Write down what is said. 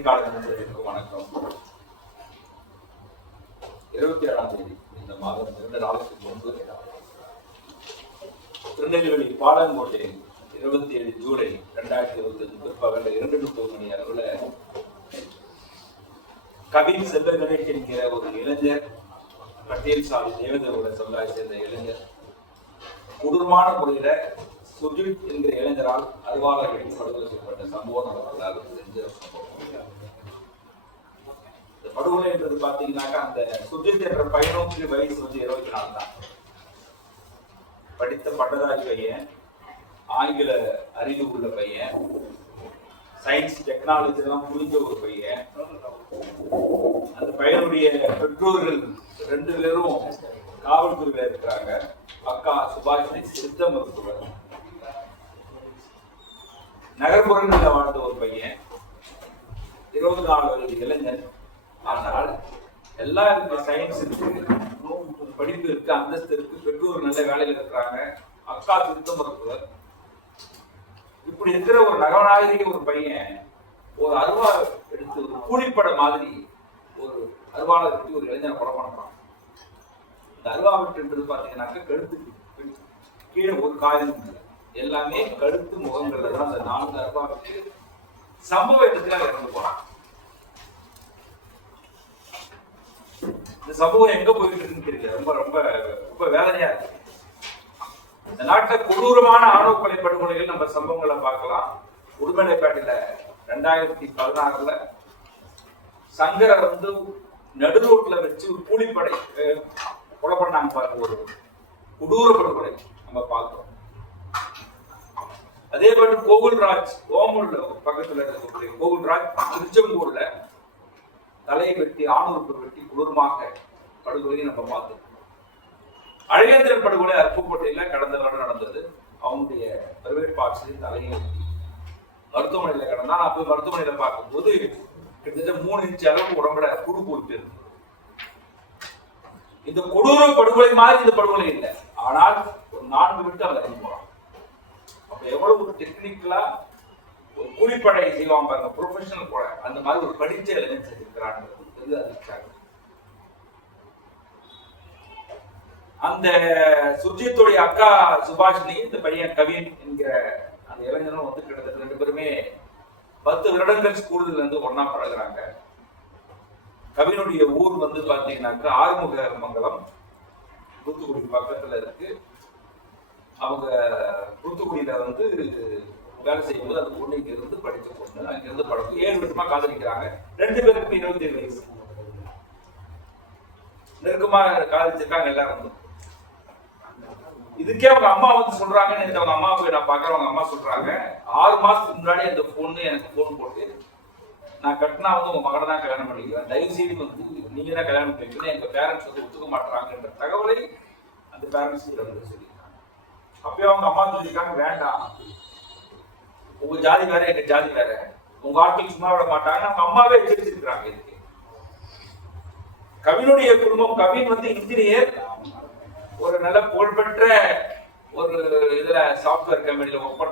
பத்திரிகையாளர் நண்பர்களுக்கு வணக்கம். இருபத்தி ஏழாம் தேதி இந்த மாதம் இரண்டு நாளுக்கு முன்பு திருநெல்வேலி பாலங்கோட்டையில் இருபத்தி ஏழு ஜூலை இரண்டாயிரத்தி இருபத்தி அஞ்சு பிற்பகல் இரண்டு முப்பது மணி அளவுல கவி செல்வ கணேஷ் என்கிற ஒரு இளைஞர் பட்டியல் சாலை தேவதேவோட சமுதாய சேர்ந்த இளைஞர் கொடூரமான முறையில சுஜித் என்கிற இளைஞரால் அறிவாளர் படுகொலை செய்யப்பட்ட சம்பவம் நம்ம எல்லாருக்கும் தெரிஞ்ச சம்பவம் இந்த படுகொலை என்றது பாத்தீங்கன்னாக்கா அந்த சுஜித் என்ற பையனுக்கு வயசு வந்து இருபத்தி நாலு தான். படித்த பட்டதாரி பையன் ஆங்கில அறிவு உள்ள பையன் சயின்ஸ் டெக்னாலஜி எல்லாம் புரிஞ்ச ஒரு பையன். அந்த பையனுடைய பெற்றோர்கள் ரெண்டு பேரும் காவல்துறையில இருக்கிறாங்க. அக்கா சுபாஷினி சித்த மருத்துவர். நகர்ப்புறங்களில் வாழ்ந்த ஒரு பையன். இருபது நாலு வயது இளைஞன் ஆனால் எல்லாம் இருக்கு சயின்ஸ் இருக்கு. படிப்பு இருக்கு அந்தஸ்து இருக்கு. பெற்றோர் நல்ல வேலையில இருக்கிறாங்க. அக்கா சித்த மருத்துவர் இப்படி இருக்கிற ஒரு நகநாயகி ஒரு பையன் ஒரு அருவா எடுத்து ஒரு கூலிப்பட மாதிரி ஒரு அருவாளை எடுத்து ஒரு இளைஞனை கொலை பண்ணுறான் இந்த அருவா வெட்டுன்றது பார்த்தீங்கன்னாக்க கழுத்துக்கு கீழே ஒரு காயம் எல்லாமே கழுத்து முகங்கள்ல தான் அந்த நான்கு அருவா வெட்டு. சம்பவ இடத்துல இறந்து போறான் இந்த சமூகம் எங்க போயிட்டு இருக்குன்னு தெரியல. ரொம்ப ரொம்ப ரொம்ப வேதனையா இருக்கு. இந்த நாட்டில் கொடூரமான ஆணவ கொலை படுகொலைகள் நம்ம சம்பவங்களை பார்க்கலாம். உடுமலைப்பேட்டையில ரெண்டாயிரத்தி பதினாறுல சங்கரை வந்து நடு ரோட்ல வச்சு ஒரு கூலிப்படை கொலை பண்ணாங்க பாருங்க ஒரு கொடூர படுகொலை நம்ம பார்த்தோம். அதே மாதிரி கோகுல்ராஜ் ஓமூர்ல பக்கத்துல இருக்கக்கூடிய கோகுல்ராஜ் திருச்செங்கூர்ல தலையை வெட்டி ஆணுறுப்பு வெட்டி கொடூரமாக படுகொலையை நம்ம பார்த்தோம் அழகேந்திரன் படுகொலை அருப்புக்கோட்டையில கடந்த வருடம் நடந்தது. அவனுடைய பிரைவேட் பார்ட்ஸ்லயும் தலையை வெட்டி மருத்துவமனையில கடந்தான். நான் போய் மருத்துவமனையில பார்க்கும்போது கிட்டத்தட்ட மூணு இன்ச் அளவுக்கு உடம்புல குடு போட்டு இந்த கொடூர படுகொலை மாதிரி இந்த படுகொலை இல்லை. ஆனால் ஒரு நான்கு விட்டு அவன் இறங்கி போறான் அப்ப எவ்வளவு டெக்னிக்கலா ஒரு கூலிப்படை செய்வான் பாருங்க ப்ரொஃபஷனல் கூட. அந்த மாதிரி ஒரு படித்த இளைஞன் செஞ்சிருக்கிறான்னு அதிர்ச்சியாக அந்த சுர்ஜித்துடைய அக்கா சுபாஷினி இந்த பையன் கவின் என்கிற அந்த இளைஞனும் வந்து கிட்டத்தட்ட ரெண்டு பேருமே பத்து வருடங்கள் ஸ்கூல்ல இருந்து ஒன்னா பழகுறாங்க. கவினுடைய ஊர் வந்து பாத்தீங்கன்னாக்கா ஆறுமுக மங்கலம் தூத்துக்குடி பக்கத்துல இருக்கு. அவங்க தூத்துக்குடியில வந்து வேலை செய்யும்போது அந்த பொண்ணு இங்க இருந்து படிச்ச பொண்ணு அங்க இருந்து பழக்கம். ஏழு வருஷமா காதலிக்கிறாங்க. ரெண்டு பேருக்கும் இருபத்தி ஏழு வயசு. நெருக்கமா காதலிச்சிருக்காங்க எல்லாரும். இதுக்கே அவங்க அம்மா வந்து சொல்றாங்கன்னு அவங்க அம்மா போய் நான் பாக்குறேன் அவங்க அம்மா சொல்றாங்க. ஆறு மாசத்துக்கு முன்னாடி அந்த பொண்ணு எனக்கு போன் போட்டு நான் கட்டினா வந்து உங்க மகனை தான் கல்யாணம் பண்ணிக்கிறேன். தயவு செய்து வந்து நீங்க தான் கல்யாணம் பண்ணிக்கணும். எங்க பேரண்ட்ஸ் வந்து ஒத்துக்க மாட்டாங்கன்ற தகவலை அந்த பேரண்ட்ஸ் வந்து சொல்லியிருக்காங்க. அப்பயே அவங்க அம்மா சொல்லியிருக்காங்க வேண்டாம். உங்க ஜாதி வேற எங்க ஜாதி வேற. உங்க ஆட்கள் சும்மா விட மாட்டாங்க. அவங்க அம்மாவே எச்சரிச்சிருக்கிறாங்க இதுக்கு. கவினுடைய குடும்பம் கவின் வந்து இன்ஜினியர். ஒரு நல்ல புகழ்பெற்ற ஒரு இதுல சாஃப்ட்வேர் கம்பெனில ஒர்க் பண்ற